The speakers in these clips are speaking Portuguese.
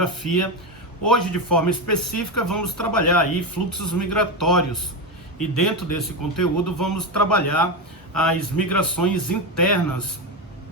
geografia. Hoje, de forma específica, vamos trabalhar aí fluxos migratórios. E dentro desse conteúdo vamos trabalhar as migrações internas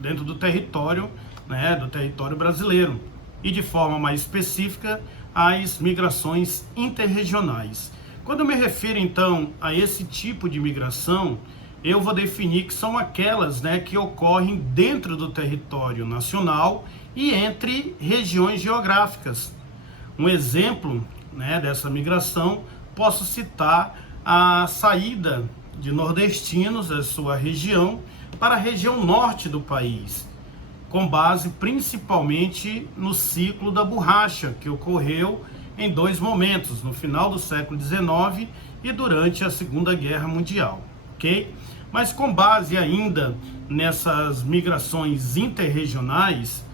dentro do território, né, do território brasileiro. E de forma mais específica, as migrações interregionais. Quando eu me refiro então a esse tipo de migração, eu vou definir que são aquelas, né, que ocorrem dentro do território nacional e entre regiões geográficas. Um exemplo, né, dessa migração, posso citar a saída de nordestinos da sua região para a região norte do país, com base principalmente no ciclo da borracha, que ocorreu em dois momentos, no final do século XIX e durante a Segunda Guerra Mundial, ok? Mas com base ainda nessas migrações interregionais,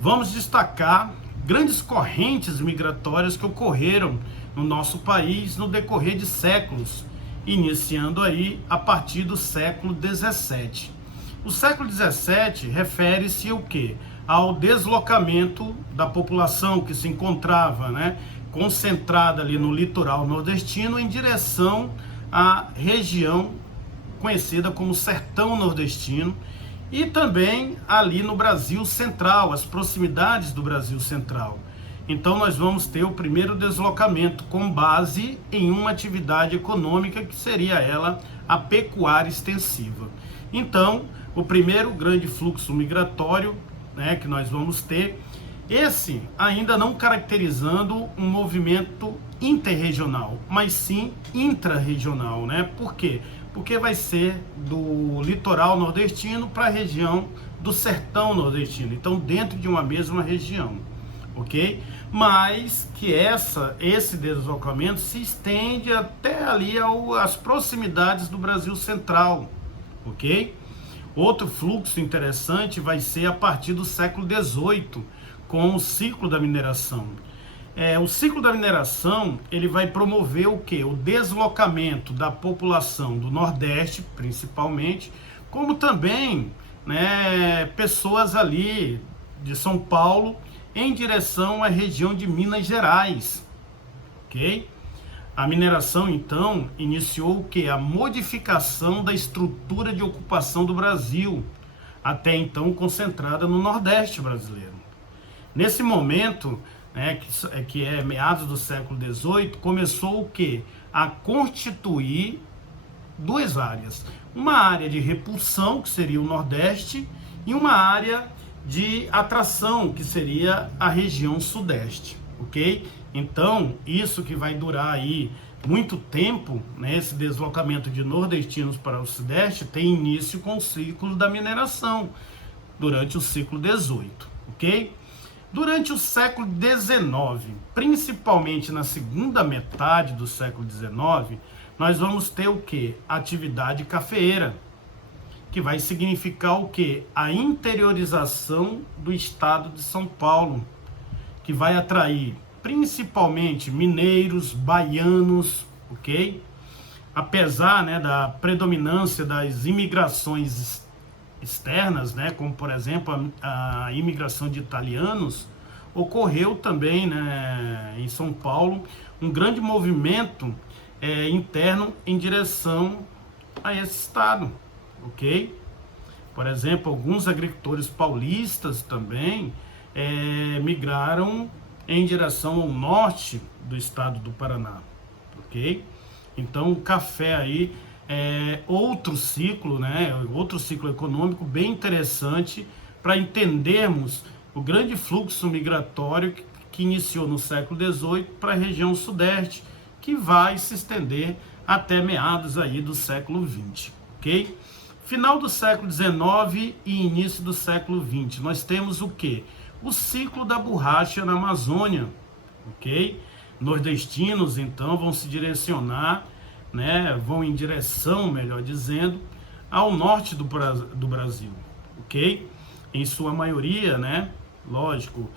vamos destacar grandes correntes migratórias que ocorreram no nosso país no decorrer de séculos, iniciando aí a partir do século XVII. O século XVII refere-se ao quê? Ao deslocamento da população que se encontrava, né, concentrada ali no litoral nordestino em direção à região conhecida como Sertão Nordestino e também ali no Brasil Central, as proximidades do Brasil Central. Então nós vamos ter o primeiro deslocamento com base em uma atividade econômica que seria ela a pecuária extensiva. Então, o primeiro grande fluxo migratório, né, que nós vamos ter, esse ainda não caracterizando um movimento interregional, mas sim intrarregional, né? Por quê? Porque vai ser do litoral nordestino para a região do sertão nordestino, então dentro de uma mesma região, ok? Mas que esse deslocamento se estende até ali às proximidades do Brasil Central, ok? Outro fluxo interessante vai ser a partir do século XVIII, com o ciclo da mineração. O ciclo da mineração, ele vai promover o quê? O deslocamento da população do Nordeste, principalmente, como também, né, pessoas ali de São Paulo em direção à região de Minas Gerais, ok? A mineração, então, iniciou o quê? A modificação da estrutura de ocupação do Brasil, até então concentrada no Nordeste brasileiro. Nesse momento, né, que é meados do século XVIII, começou o quê? A constituir duas áreas. Uma área de repulsão, que seria o Nordeste, e uma área de atração, que seria a região Sudeste, ok? Então, isso que vai durar aí muito tempo, né, esse deslocamento de nordestinos para o Sudeste, tem início com o ciclo da mineração, durante o século XVIII, ok? Durante o século XIX, principalmente na segunda metade do século XIX, nós vamos ter o quê? Atividade cafeeira, que vai significar o quê? A interiorização do estado de São Paulo, que vai atrair principalmente mineiros, baianos, ok? Apesar, né, da predominância das imigrações externas, né, como por exemplo a imigração de italianos, ocorreu também, né, em São Paulo um grande movimento interno em direção a esse estado, ok? Por exemplo, alguns agricultores paulistas também migraram em direção ao norte do estado do Paraná, ok? Então o café aí outro ciclo, né? Outro ciclo econômico bem interessante para entendermos o grande fluxo migratório que iniciou no século XVIII para a região Sudeste, que vai se estender até meados aí do século XX, ok? Final do século XIX e início do século XX, nós temos o quê? O ciclo da borracha na Amazônia, ok? Nordestinos, então, vão se direcionar, né, vão em direção, melhor dizendo, ao norte do Brasil, ok? Em sua maioria, né, lógico,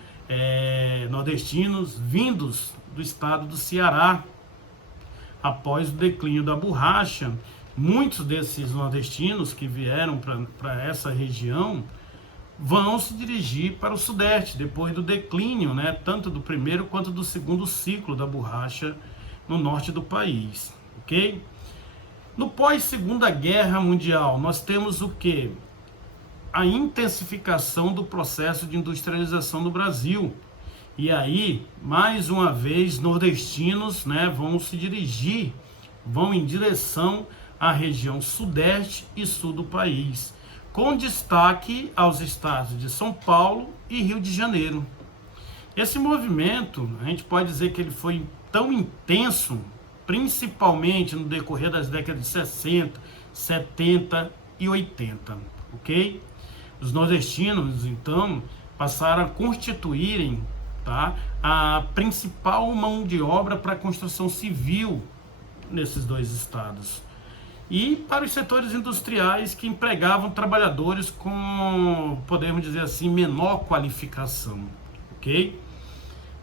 nordestinos vindos do estado do Ceará. Após o declínio da borracha, muitos desses nordestinos que vieram para essa região vão se dirigir para o Sudeste, depois do declínio, né, tanto do primeiro quanto do segundo ciclo da borracha no norte do país, ok? No pós-Segunda Guerra Mundial, nós temos o quê? A intensificação do processo de industrialização no Brasil. E aí, mais uma vez, nordestinos, né, vão em direção à região sudeste e sul do país, com destaque aos estados de São Paulo e Rio de Janeiro. Esse movimento, a gente pode dizer que ele foi tão intenso, principalmente no decorrer das décadas de 60, 70 e 80, ok? Os nordestinos, então, passaram a constituírem, tá, a principal mão de obra para a construção civil nesses dois estados. E para os setores industriais que empregavam trabalhadores com, podemos dizer assim, menor qualificação, ok?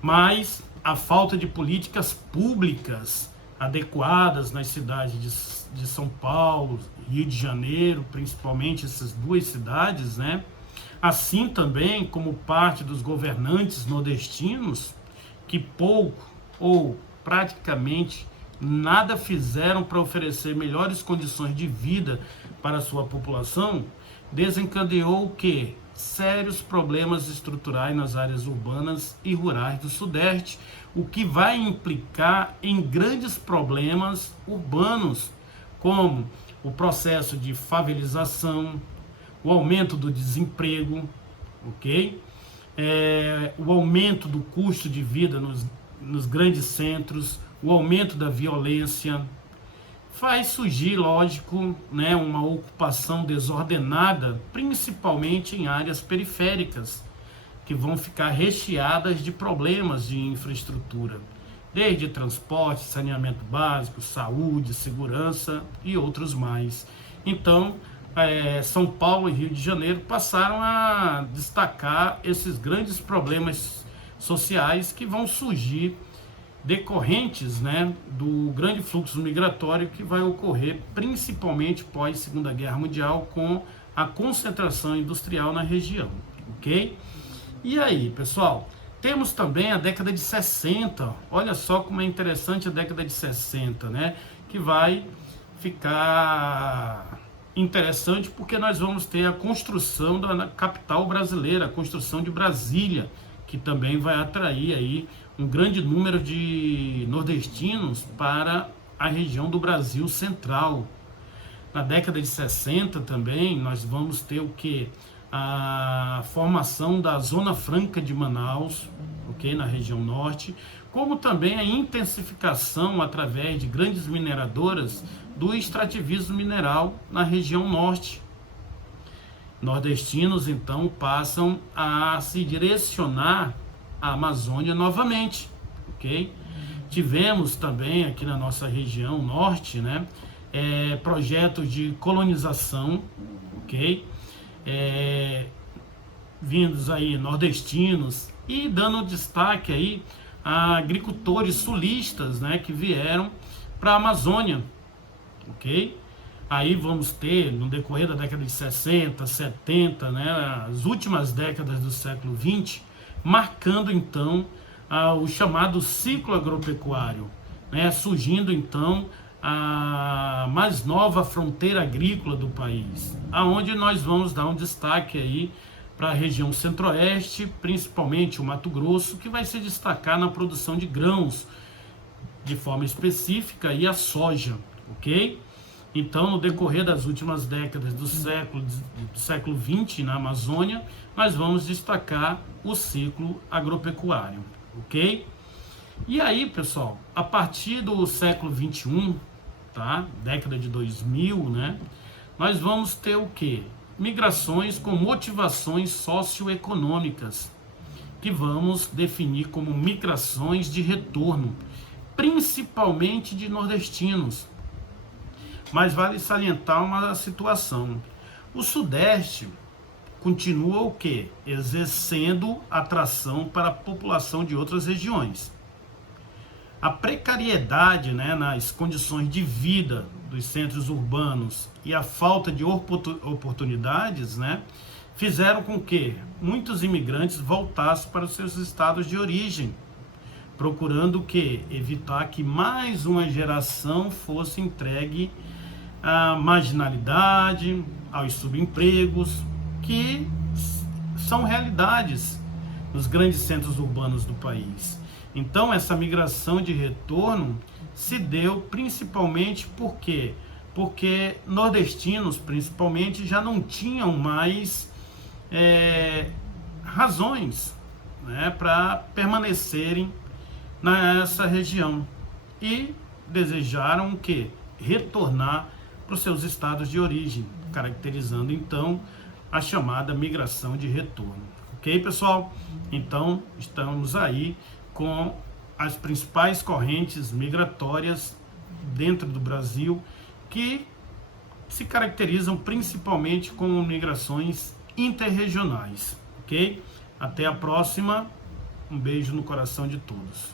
Mas a falta de políticas públicas adequadas nas cidades de São Paulo, Rio de Janeiro, principalmente essas duas cidades, né? Assim também como parte dos governantes nordestinos, que pouco ou praticamente nada fizeram para oferecer melhores condições de vida para a sua população, desencadeou o quê? Sérios problemas estruturais nas áreas urbanas e rurais do Sudeste, o que vai implicar em grandes problemas urbanos, como o processo de favelização, o aumento do desemprego, ok? O aumento do custo de vida nos grandes centros, o aumento da violência, faz surgir, lógico, né, uma ocupação desordenada, principalmente em áreas periféricas, que vão ficar recheadas de problemas de infraestrutura, desde transporte, saneamento básico, saúde, segurança e outros mais. Então, São Paulo e Rio de Janeiro passaram a destacar esses grandes problemas sociais que vão surgir decorrentes, né, do grande fluxo migratório que vai ocorrer principalmente pós Segunda Guerra Mundial, com a concentração industrial na região, ok? E aí, pessoal, temos também a década de 60, olha só como é interessante a década de 60, né, que vai ficar interessante porque nós vamos ter a construção da capital brasileira, a construção de Brasília, que também vai atrair aí um grande número de nordestinos para a região do Brasil Central. Na década de 60 também nós vamos ter o que? A formação da Zona Franca de Manaus, ok, na região norte, como também a intensificação através de grandes mineradoras do extrativismo mineral na região norte. Nordestinos então passam a se direcionar à Amazônia novamente, ok? Tivemos também aqui na nossa região norte, né, projetos de colonização, ok? Vindos aí nordestinos e dando destaque aí a agricultores sulistas, né, que vieram para a Amazônia, ok? Aí vamos ter, no decorrer da década de 60, 70, né, as últimas décadas do século XX, marcando então o chamado ciclo agropecuário, né, surgindo então a mais nova fronteira agrícola do país, aonde nós vamos dar um destaque aí para a região centro-oeste, principalmente o Mato Grosso, que vai se destacar na produção de grãos, de forma específica, e a soja, ok? Então, no decorrer das últimas décadas do século XX, na Amazônia, nós vamos destacar o ciclo agropecuário, ok? E aí, pessoal, a partir do século XXI, tá? Década de 2000, né? Nós vamos ter o quê? Migrações com motivações socioeconômicas, que vamos definir como migrações de retorno, principalmente de nordestinos. Mas vale salientar uma situação. O Sudeste continua o quê? Exercendo atração para a população de outras regiões. A precariedade, né, nas condições de vida dos centros urbanos e a falta de oportunidades, né, fizeram com que muitos imigrantes voltassem para os seus estados de origem, procurando o quê? Evitar que mais uma geração fosse entregue à marginalidade, aos subempregos, que são realidades nos grandes centros urbanos do país. Então, essa migração de retorno se deu principalmente por quê? Porque nordestinos, principalmente, já não tinham mais razões, né, para permanecerem nessa região e desejaram o quê? Retornar para os seus estados de origem, caracterizando então a chamada migração de retorno. Ok, pessoal? Então, estamos aí com as principais correntes migratórias dentro do Brasil que se caracterizam principalmente como migrações interregionais. Ok? Até a próxima. Um beijo no coração de todos.